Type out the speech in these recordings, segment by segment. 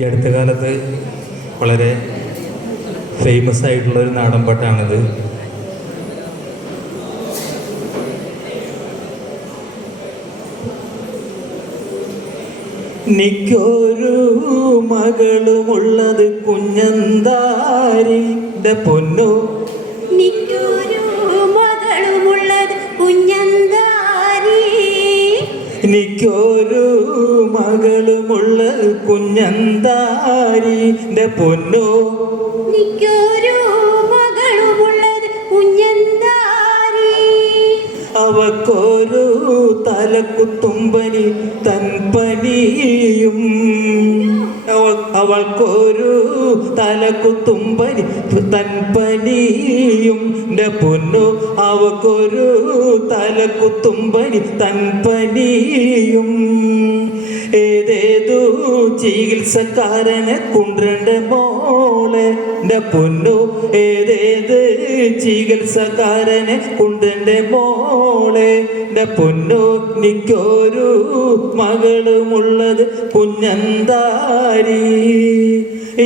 ഈ അടുത്ത കാലത്ത് വളരെ ഫേമസ് ആയിട്ടുള്ളൊരു നാടൻ പാട്ടാണിത്. നിക്കൊരു മകളുമുള്ളത് കുഞ്ഞന്താരിന്റെ പൊന്നു, നിക്കൊരു മകളുമുള്ളത് കുഞ്ഞന്താരി, നിക്കൊരു മകളുമുള്ളത് കുഞ്ഞന്താരിന്റെ പൊന്നു, നിക്കൊരു മകളുമുള്ളത് കുഞ്ഞന്താരി. അവക്കൊരു തലക്കുത്തുമ്പനി തൻപനിയും, അവൾക്കൊരു തലക്കുത്തുമ്പനി തൻപനിയും പൊന്നു, അവക്കൊരു തലക്കുത്തുമ്പനി തൻപനിയും. ഏതേതു ചികിത്സക്കാരനെ കൊണ്ടുവരണ്ട മോളെ പൊന്നു, ഏതേത് ചികിത്സക്കാരനെ കൊണ്ടുവരണ്ട മോളെ പൊന്നു. നിക്കൊരു മകളുമുള്ളത് കുഞ്ഞന്താരി,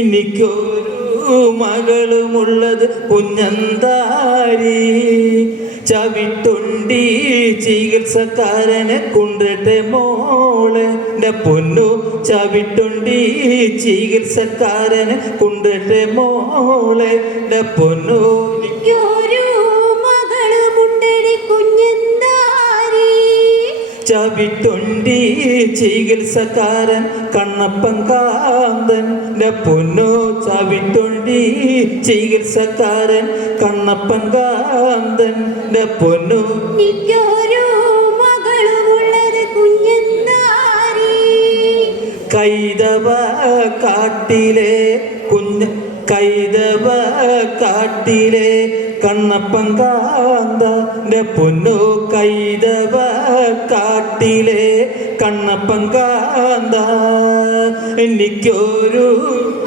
എനിക്കൊരു മകളുമുള്ളത് കുഞ്ഞന്താരി. ചവിട്ടുണ്ടി ചികിത്സക്കാരനെ കൊണ്ടിട്ടെ മോളെ പൊന്നു, ചവിട്ടുണ്ടി ചികിത്സക്കാരനെ കൊണ്ടിട്ടെ മോളെ പൊന്നു. നിക്കൊരു മകളുമുണ്ടടി കുഞ്ഞന്താരി, ചവിട്ടുണ്ടി ചികിത്സക്കാരൻ കണ്ണപ്പൻ കാന്തൻ പൊന്നു, ചവിട്ടുണ്ടി ചികിത്സക്കാരൻ കണ്ണപ്പൻ കാന്തൻ പൊന്നു. നിക്കൊരു മകളുമുള്ളത് കുഞ്ഞന്താരി, കൈതവ കാട്ടിലെ കൈതവ കാട്ടിലെ കണ്ണപ്പൻ കാന്തന്റെ പൊന്നു, കൈതവ കാട്ടിലെ കണ്ണപ്പൻ കാന്ത. എനിക്കൊരു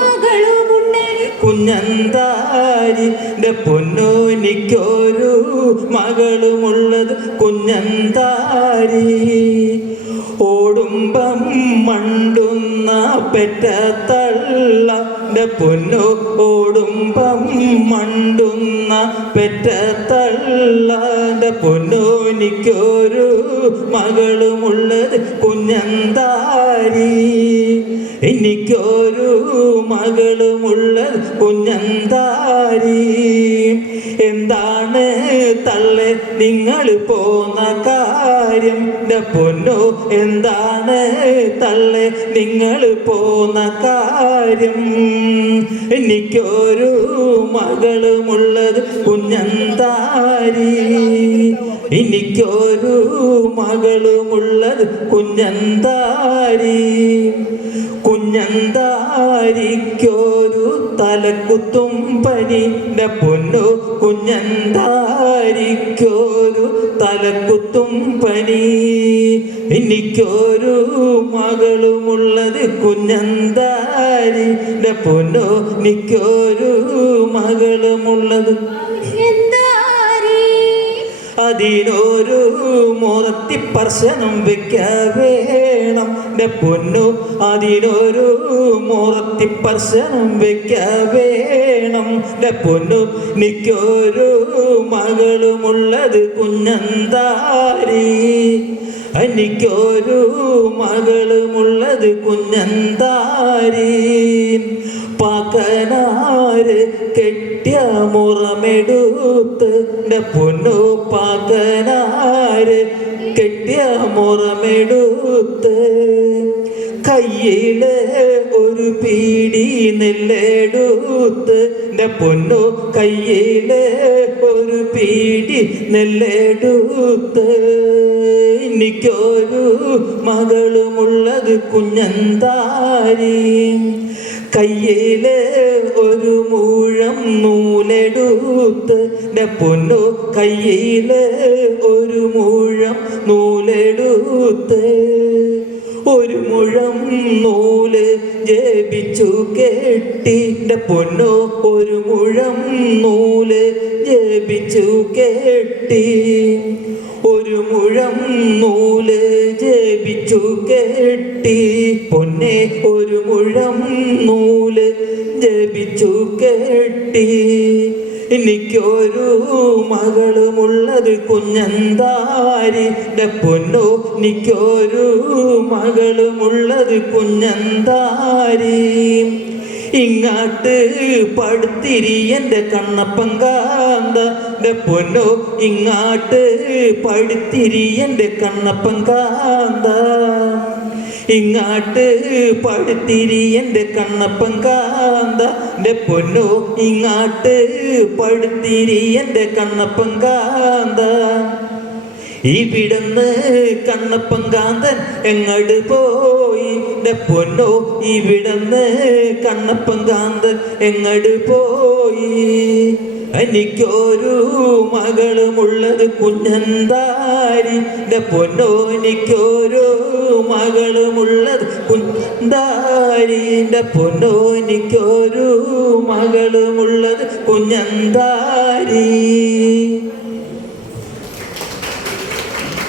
മകളുമുണ്ടടി കുഞ്ഞന്താരി പൊന്നു, എനിക്കൊരു മകളുമുള്ളത് കുഞ്ഞന്താരി. ഓടുമ്പം മണ്ടുന്ന പെറ്റ തള്ള പൊന്നു, ഓടുമ്പം മണ്ടുന്ന പെറ്റ തള്ള പൊന്നു, എനിക്കൊരു മകളുമുള്ളത് കുഞ്ഞന്താരി, എനിക്കൊരു മകളുമുള്ളത് കുഞ്ഞന്താരി. എന്താണ് തള്ളെ നിങ്ങൾ പോന്ന കാര്യം പൊന്നു, എന്താണ് തള്ളെ നിങ്ങൾ പോന്ന കാര്യം. എനിക്കൊരു മകളുമുള്ളത് കുഞ്ഞന്താരി, എനിക്കൊരു മകളുമുള്ളത് കുഞ്ഞന്താരി. കുഞ്ഞന്താരിക്കൊരു തലക്കുത്തുമ്പനി പൊന്നു, കുഞ്ഞന്താരിക്കൊരു തലക്കുത്തുമ്പനി. എനിക്കൊരു മകളുമുള്ളത് കുഞ്ഞന്താരി പൊന്നു, എനിക്കൊരു മകളുമുള്ളത് കുഞ്ഞന്താരി. അതിനൊരു മുറത്തിപ്പർശനം വെക്ക വേണം പൊന്നു, അതിനൊരു മുറത്തിപ്പർശനം വെക്ക വേണം പൊന്നു. നിക്കൊരു മകളുമുള്ളത് കുഞ്ഞന്താരി, എനിക്കൊരു മകളുമുള്ളത് കുഞ്ഞന്താരി. പാക്കനാര് കെട്ടിയ മുറമെടുത്ത് പൊന്നു, പാക്കനാര് കെട്ടിയ മുറമെടുത്ത്. കയ്യില് ഒരു പീടി നെല്ലെടുത്ത് പൊന്നു, കയ്യില് ഒരു പീടി നെല്ലെടുത്ത്. എനിക്കൊരു മകളുമുള്ളത് കുഞ്ഞന്താരി, കയ്യില് ഒരു മുഴം നൂലെടുത്ത് പൊന്നു, കയ്യില് ഒരു മുഴം നൂലെടുത്ത്. ഒരു മുഴം നൂല് ജപിച്ചു കെട്ടി പൊന്നു, ഒരു മുഴം നൂല് ജപിച്ചു കെട്ടി. ഒരു മുഴം നൂല് ജപിച്ചു കെട്ടി പൊന്നെ ഒരു മുഴം നൂല് ജപിച്ചു കെട്ടി എനിക്കൊരു മകളുമുള്ളത് കുഞ്ഞന്താരി പൊന്നോ എനിക്കൊരു മകളുമുള്ളത് കുഞ്ഞന്താരി ഇങ്ങാട്ട് പടുത്തിരി എൻ്റെ കണ്ണപ്പൻ കാന്ത പൊന്നോ ഇങ്ങാട്ട് പടുത്തിരി എൻ്റെ കണ്ണപ്പൻ കാന്ത ഇങ്ങാട്ട് പടുത്തിരി എൻ്റെ കണ്ണപ്പൻ കാന്ത പൊന്നോ ഇങ്ങാട്ട് പടുത്തിരി എൻ്റെ കണ്ണപ്പൻ കാന്ത ഇവിടുന്ന് കണ്ണപ്പൻ കാന്തൻ എങ്ങട് പോയി പൊന്നോ ഇവിടുന്ന് കണ്ണപ്പൻ കാന്തൻ എങ്ങട് പോയി എനിക്കൊരു മകളുമുള്ളത് കുഞ്ഞന്താരി പൊന്നോ എനിക്കൊരു മകളുമുള്ളത് കുഞ്ഞന്താരി പൊന്നോ എനിക്കൊരു മകളുമുള്ളത് കുഞ്ഞന്താരി